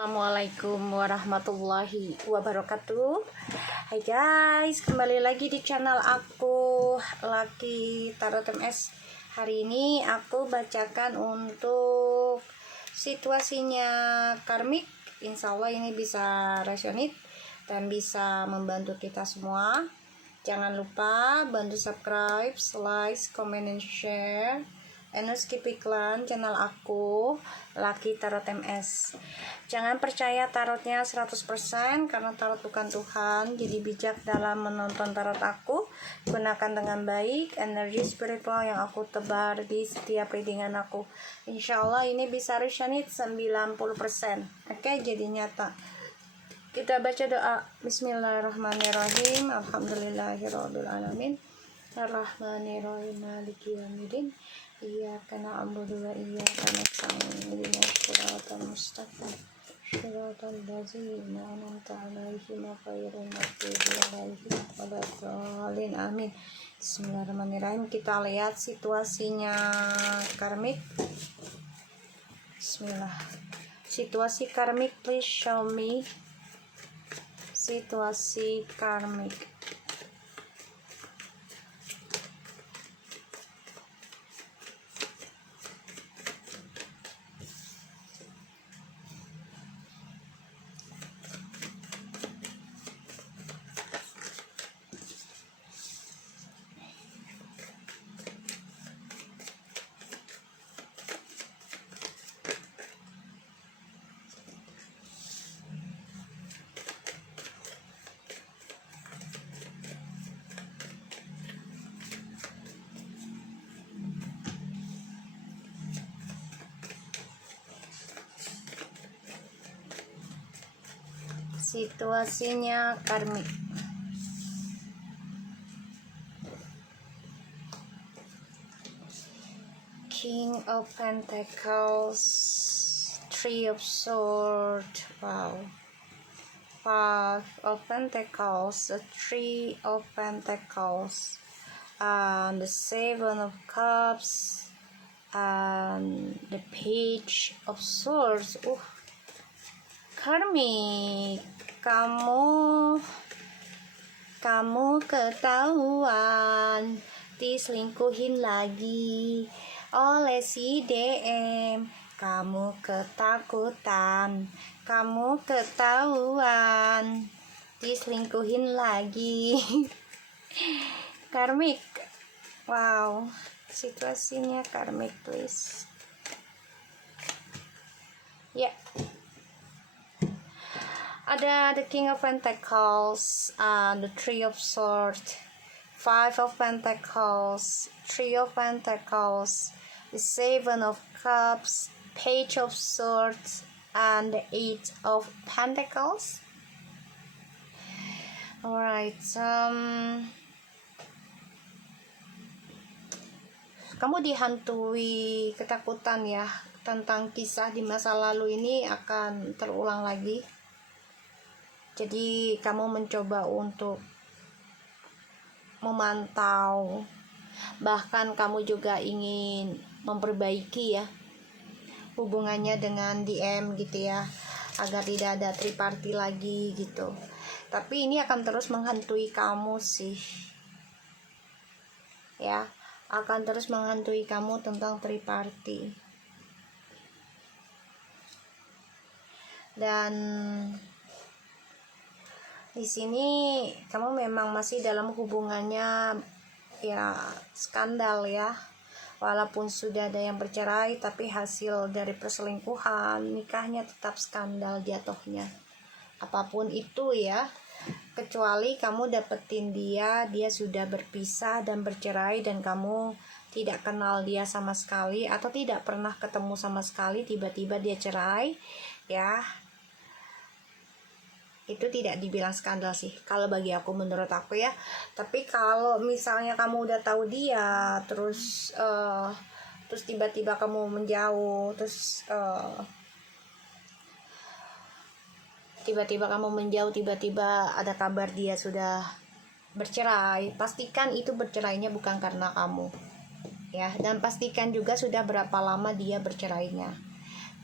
Assalamualaikum warahmatullahi wabarakatuh. Hai guys, kembali lagi di channel aku, Lucky Tarot MS. Hari ini aku bacakan untuk situasinya karmik. Insya Allah ini bisa resonate dan bisa membantu kita semua. Jangan lupa bantu subscribe, like, comment, and share. And skip iklan channel aku, Lucky Tarot MS. Jangan percaya tarotnya 100% karena tarot bukan Tuhan. Jadi bijak dalam menonton tarot aku. Gunakan dengan baik energi spiritual yang aku tebar di setiap readingan aku. Insya Allah ini bisa resonate 90%. Oke, jadi nyata. Kita baca doa. Bismillahirrahmanirrahim. Alhamdulillahirabbil alamin. Ar-Rahmanir-Rahim. Maliki yaumiddin. Iyyaka na'budu wa iyyaka nasta'in. Ihdinas siratal mustaqim. Shiratal ladzina an'amta 'alaihim ghairil maghdubi 'alaihim waladdallin. Amin. Bismillahirrahmanirrahim. Kita lihat situasinya karmik. Bismillah. Situasi karmik, please show me. Situasi karmik. Situasinya karmik. King of Pentacles, Three of Swords, wow. Five of Pentacles, the Three of Pentacles, and the Seven of Cups, and the Page of Swords. Karmik, kamu ketahuan diselingkuhin lagi oleh si DM. Kamu ketakutan, kamu ketahuan diselingkuhin lagi. Karmik, wow, situasinya karmik, please. Ya. Ada the King of Pentacles, the Three of Swords, Five of Pentacles, Three of Pentacles, the Seven of Cups, Page of Swords, and the Eight of Pentacles. Alright, kamu dihantui ketakutan ya, tentang kisah di masa lalu ini akan terulang lagi. Jadi kamu mencoba untuk memantau, bahkan kamu juga ingin memperbaiki ya hubungannya dengan DM gitu ya, agar tidak ada triparty lagi gitu. Tapi ini akan terus menghantui kamu sih ya, akan terus menghantui kamu tentang triparty. Dan di sini kamu memang masih dalam hubungannya ya skandal ya, walaupun sudah ada yang bercerai tapi hasil dari perselingkuhan nikahnya tetap skandal jatuhnya, apapun itu ya, kecuali kamu dapetin dia sudah berpisah dan bercerai dan kamu tidak kenal dia sama sekali atau tidak pernah ketemu sama sekali, tiba-tiba dia cerai ya, itu tidak dibilang skandal sih kalau bagi aku, menurut aku ya. Tapi kalau misalnya kamu udah tahu dia terus tiba-tiba kamu menjauh, tiba-tiba ada kabar dia sudah bercerai, pastikan itu bercerainya bukan karena kamu ya, dan pastikan juga sudah berapa lama dia bercerainya.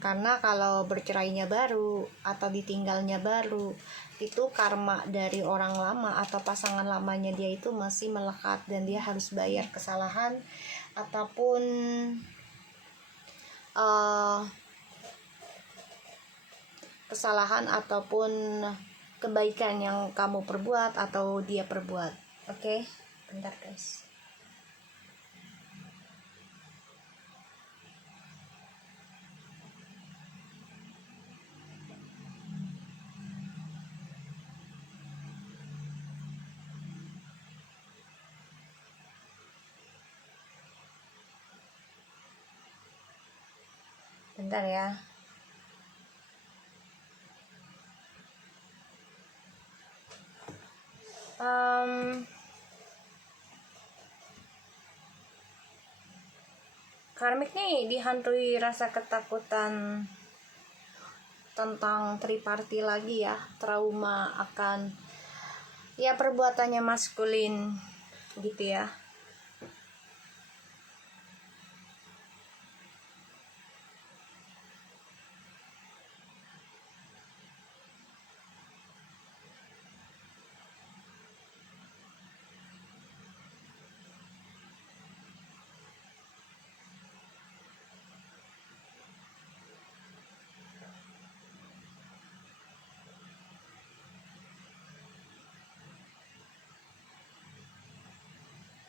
Karena kalau bercerainya baru atau ditinggalnya baru, itu karma dari orang lama atau pasangan lamanya dia itu masih melekat, dan dia harus bayar kesalahan ataupun kebaikan yang kamu perbuat atau dia perbuat. Oke, bentar guys. Bentar ya. Karmik nih dihantui rasa ketakutan tentang triparty lagi ya, trauma akan ya perbuatannya maskulin gitu ya.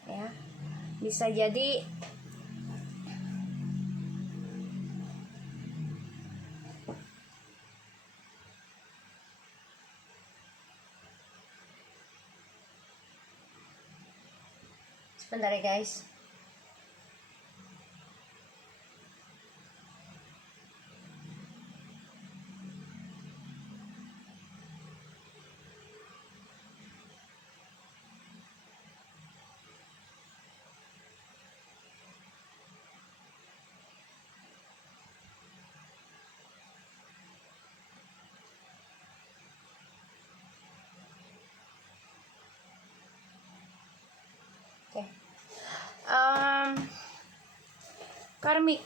Ya, bisa jadi sebentar ya guys. Oke. Karmik,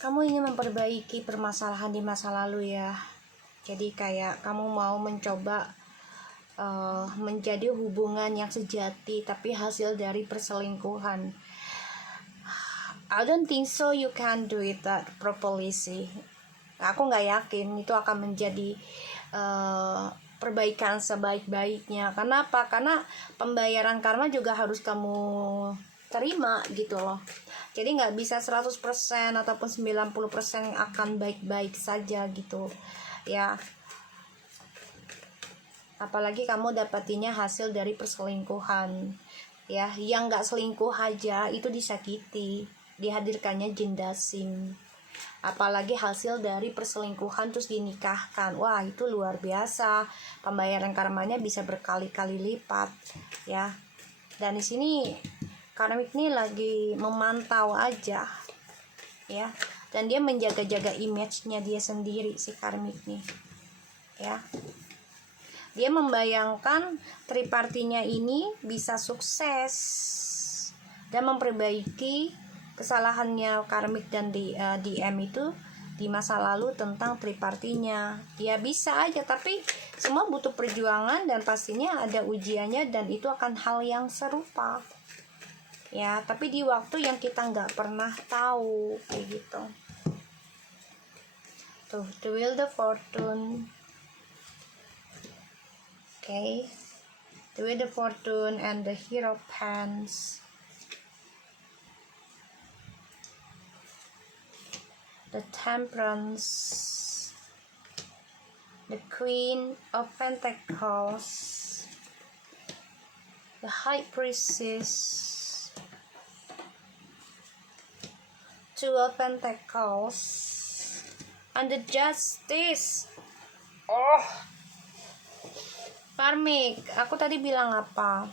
kamu ingin memperbaiki permasalahan di masa lalu ya. Jadi kayak kamu mau mencoba menjadi hubungan yang sejati, tapi hasil dari perselingkuhan. I don't think so you can do it that properly sih. Aku nggak yakin itu akan menjadi perbaikan sebaik-baiknya. Kenapa? Karena pembayaran karma juga harus kamu terima gitu loh. Jadi nggak bisa 100% ataupun 90% akan baik-baik saja gitu ya. Apalagi kamu dapatinya hasil dari perselingkuhan ya. Yang nggak selingkuh aja itu disakiti, dihadirkannya jin dasim. Apalagi hasil dari perselingkuhan terus dinikahkan, wah itu luar biasa. Pembayaran karmanya bisa berkali-kali lipat ya. Dan di sini karmik nih lagi memantau aja ya, dan dia menjaga-jaga image-nya dia sendiri si karmik nih ya. Dia membayangkan tripartinya ini bisa sukses dan memperbaiki kesalahannya karmik dan DM itu di masa lalu tentang tripartinya. Ya bisa aja, tapi semua butuh perjuangan dan pastinya ada ujiannya, dan itu akan hal yang serupa ya, tapi di waktu yang kita nggak pernah tahu kayak gitu. Tuh, the wheel of fortune. Okay, the Wheel of Fortune and the Hero of Pants, the Temperance, the Queen of Pentacles, the High Priestess, Two of Pentacles, and the Justice. Oh, karmik, aku tadi bilang apa?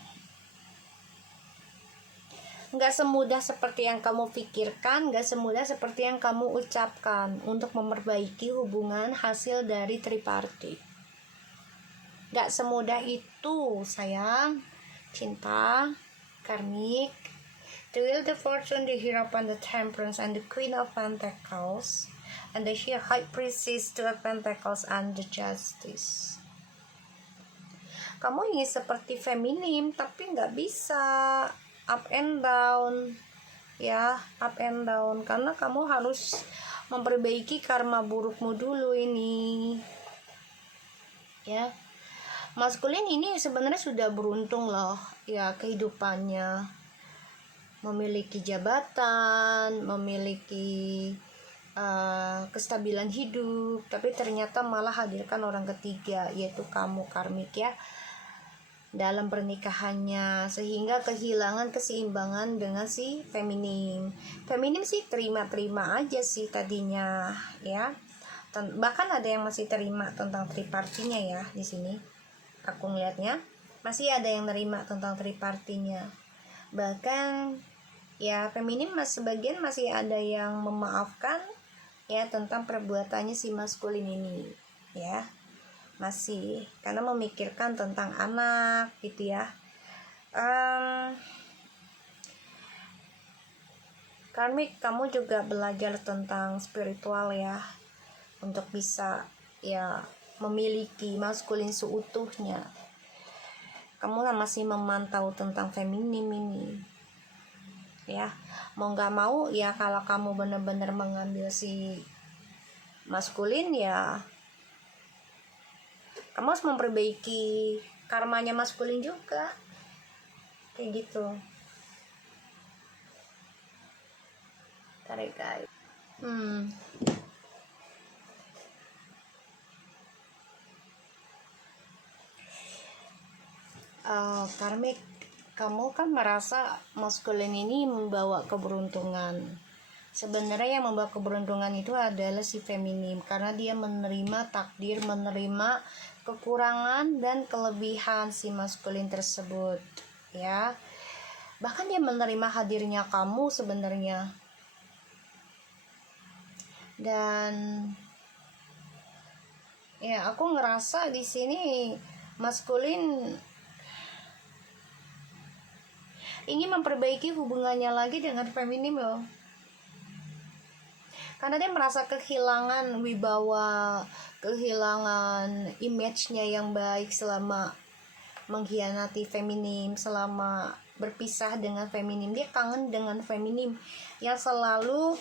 Nggak semudah seperti yang kamu pikirkan, nggak semudah seperti yang kamu ucapkan untuk memperbaiki hubungan hasil dari triparty. Nggak semudah itu sayang, cinta, karmik. The Wheel, the Fortune, the Hierophant, the Temperance, and the Queen of Pentacles, and the High Priestess, Two of Pentacles, and the Justice. Kamu ingin seperti feminim, tapi nggak bisa, up and down, ya, up and down, karena kamu harus memperbaiki karma burukmu dulu ini, ya. Maskulin ini sebenarnya sudah beruntung loh, ya, kehidupannya, memiliki jabatan, memiliki kestabilan hidup, tapi ternyata malah hadirkan orang ketiga, yaitu kamu karmik, ya, dalam pernikahannya, sehingga kehilangan keseimbangan dengan si feminim. Feminim sih terima-terima aja sih tadinya, ya. Bahkan ada yang masih terima tentang tripartinya, ya, di sini. Aku ngelihatnya masih ada yang nerima tentang tripartinya. Bahkan ya feminim sebagian masih ada yang memaafkan, ya, tentang perbuatannya si maskulin ini, ya. Masih, karena memikirkan tentang anak gitu, ya. Karmik, kamu juga belajar tentang spiritual, ya, untuk bisa, ya, memiliki maskulin seutuhnya. Kamu masih memantau tentang feminim ini, ya. Mau nggak mau, ya, kalau kamu benar-benar mengambil si maskulin, ya, kamu harus memperbaiki karmanya maskulin juga, kayak gitu. Tarik, guys. Karmik, kamu kan merasa maskulin ini membawa keberuntungan. Sebenarnya yang membawa keberuntungan itu adalah si feminim, karena dia menerima takdir, menerima kekurangan dan kelebihan si maskulin tersebut, ya. Bahkan dia menerima hadirnya kamu sebenarnya. Dan ya, aku ngerasa di sini maskulin ingin memperbaiki hubungannya lagi dengan feminim loh, karena dia merasa kehilangan wibawa, kehilangan image-nya yang baik selama mengkhianati feminim, selama berpisah dengan feminim. Dia kangen dengan feminim yang selalu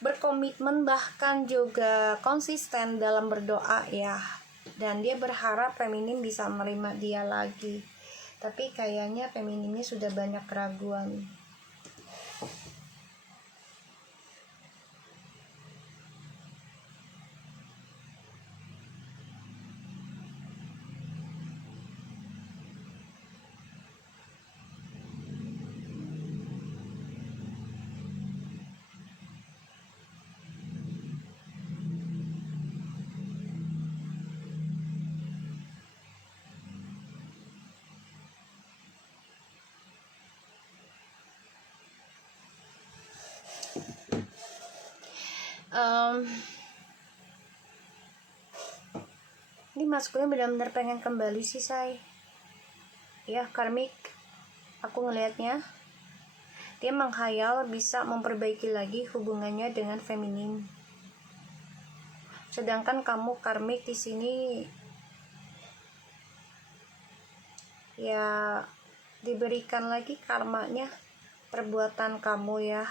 berkomitmen, bahkan juga konsisten dalam berdoa, ya. Dan dia berharap feminim bisa menerima dia lagi, tapi kayaknya feminimnya sudah banyak keraguan. Ini maskulin benar-benar pengen kembali sih, say, ya, karmik. Aku ngelihatnya dia menghayal bisa memperbaiki lagi hubungannya dengan feminim. Sedangkan kamu karmik di sini, ya, diberikan lagi karmanya perbuatan kamu, ya.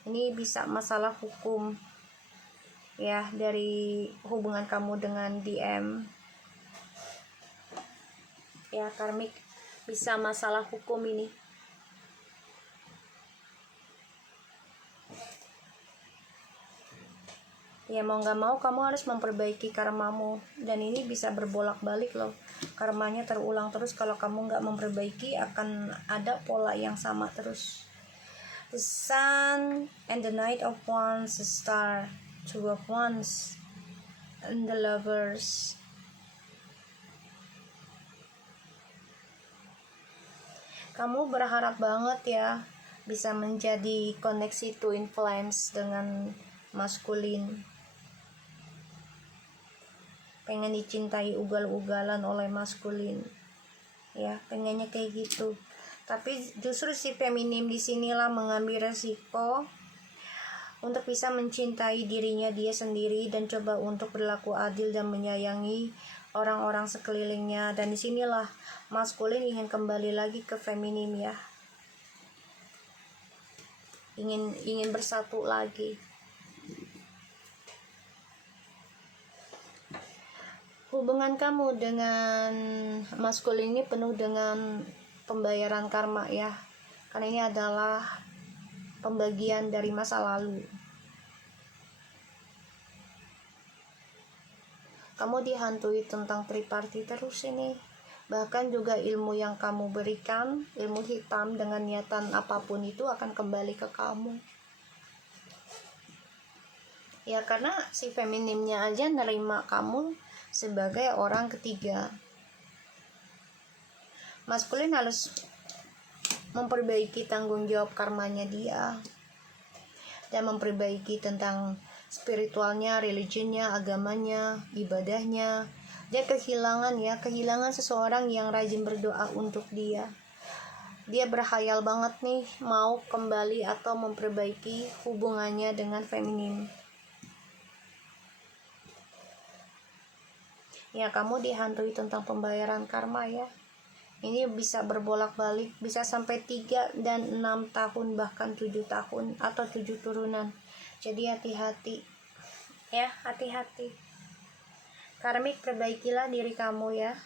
Ini bisa masalah hukum, ya, dari hubungan kamu dengan DM, ya, karmik, bisa masalah hukum ini. Ya, mau nggak mau kamu harus memperbaiki karmamu, dan ini bisa berbolak-balik loh, karmanya terulang terus. Kalau kamu nggak memperbaiki, akan ada pola yang sama terus. The Sun and the Knight of Wands, the Star, Two of Wands, and the Lovers. Kamu berharap banget, ya, bisa menjadi koneksi twin flames dengan maskulin. Pengen dicintai ugal-ugalan oleh maskulin, ya, pengennya kayak gitu. Tapi justru si feminim di sinilah mengambil resiko untuk bisa mencintai dirinya dia sendiri dan coba untuk berlaku adil dan menyayangi orang-orang sekelilingnya. Dan disinilah maskulin ingin kembali lagi ke feminim ya, ingin bersatu lagi. Hubungan kamu dengan maskulin ini penuh dengan pembayaran karma ya, karena ini adalah pembagian dari masa lalu. Kamu dihantui tentang triparti terus ini. Bahkan juga ilmu yang kamu berikan, ilmu hitam dengan niatan apapun itu akan kembali ke kamu. Ya karena si feminimnya aja nerima kamu sebagai orang ketiga. Maskulin harus memperbaiki tanggung jawab karmanya dia dan memperbaiki tentang spiritualnya, religinya, agamanya, ibadahnya. Dia kehilangan seseorang yang rajin berdoa untuk dia. Dia berhayal banget nih mau kembali atau memperbaiki hubungannya dengan feminim. Ya kamu dihantui tentang pembayaran karma ya. Ini bisa berbolak-balik, bisa sampai 3 dan 6 tahun, bahkan 7 tahun atau 7 turunan. Jadi hati-hati ya, hati-hati. Karmik, perbaikilah diri kamu ya.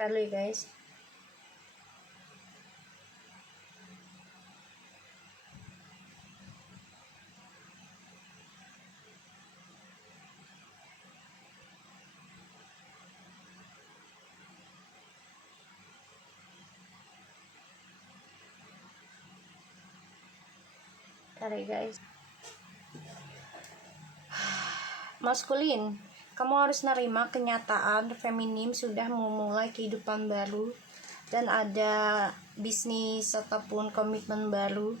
Ntar dulu ya guys. Ntar ya guys. Maskulin, kamu harus nerima kenyataan feminim sudah memulai kehidupan baru dan ada bisnis ataupun komitmen baru.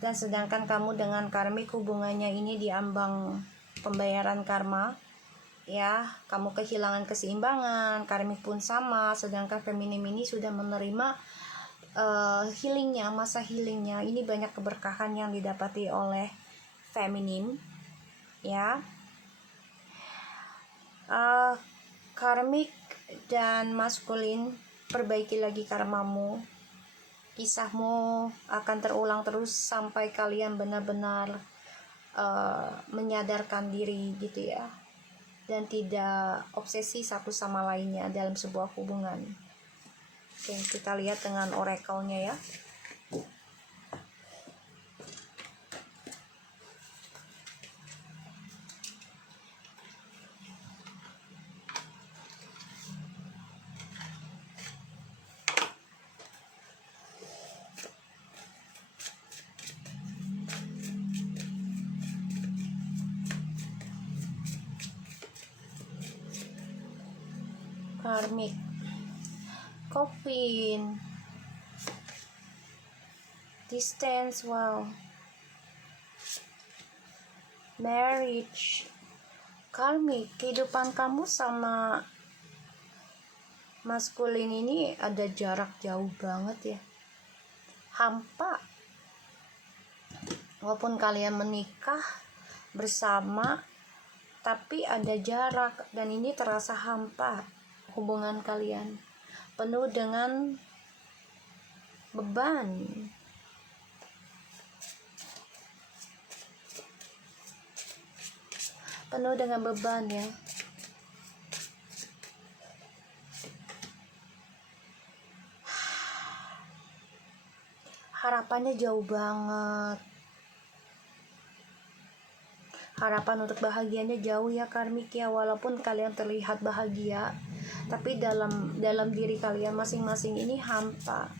Dan sedangkan kamu dengan karmik hubungannya ini diambang pembayaran karma ya, kamu kehilangan keseimbangan, karmik pun sama. Sedangkan feminim ini sudah menerima healingnya, masa healingnya. Ini banyak keberkahan yang didapati oleh feminim ya. Karmik dan maskulin, perbaiki lagi karmamu. Kisahmu akan terulang terus sampai kalian benar-benar menyadarkan diri gitu ya, dan tidak obsesi satu sama lainnya dalam sebuah hubungan. Oke, kita lihat dengan oracle-nya ya. Karmik, Coffin, distance, wow, marriage. Karmik, kehidupan kamu sama maskulin ini ada jarak jauh banget ya, hampa. Walaupun kalian menikah bersama, tapi ada jarak dan ini terasa hampa. Hubungan kalian penuh dengan beban. Penuh dengan beban ya. Harapannya jauh banget. Harapan untuk bahagianya jauh ya karmik ya. Walaupun kalian terlihat bahagia, tapi dalam diri kalian masing-masing ini hampa.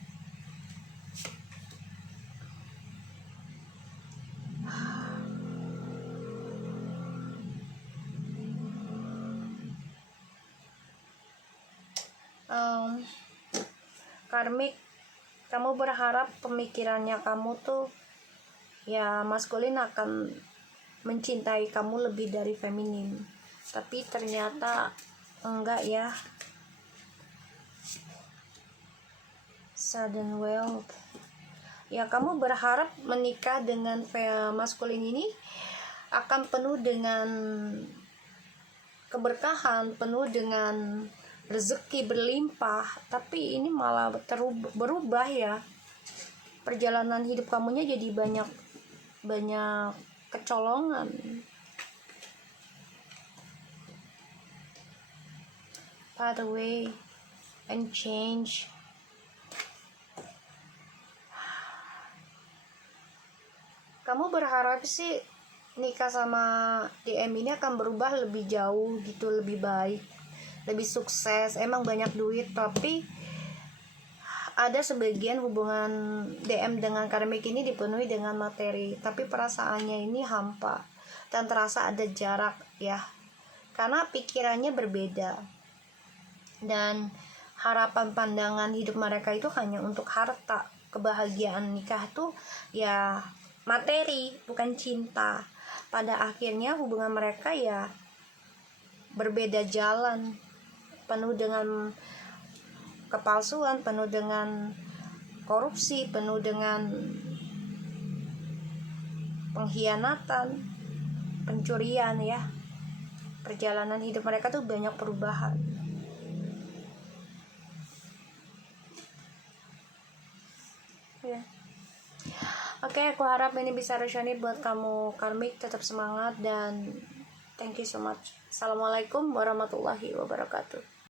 karmik, kamu berharap pemikirannya kamu tuh ya maskulin akan mencintai kamu lebih dari feminin, tapi ternyata enggak ya. Sudden wealth, ya kamu berharap menikah dengan maskulin ini akan penuh dengan keberkahan, penuh dengan rezeki berlimpah, tapi ini malah berubah ya. Perjalanan hidup kamunya jadi banyak kecolongan. By the way, and change. Kamu berharap sih nikah sama DM ini akan berubah lebih jauh gitu, lebih baik, lebih sukses, emang banyak duit, tapi ada sebagian hubungan DM dengan karmik ini dipenuhi dengan materi, tapi perasaannya ini hampa dan terasa ada jarak ya, karena pikirannya berbeda dan harapan pandangan hidup mereka itu hanya untuk harta. Kebahagiaan nikah tuh ya materi, bukan cinta. Pada akhirnya hubungan mereka ya berbeda jalan, penuh dengan kepalsuan, penuh dengan korupsi, penuh dengan pengkhianatan, pencurian ya. Perjalanan hidup mereka tuh banyak perubahan. Ya. Oke, aku harap ini bisa resonate buat kamu karmik. Tetap semangat dan thank you so much. Assalamualaikum warahmatullahi wabarakatuh.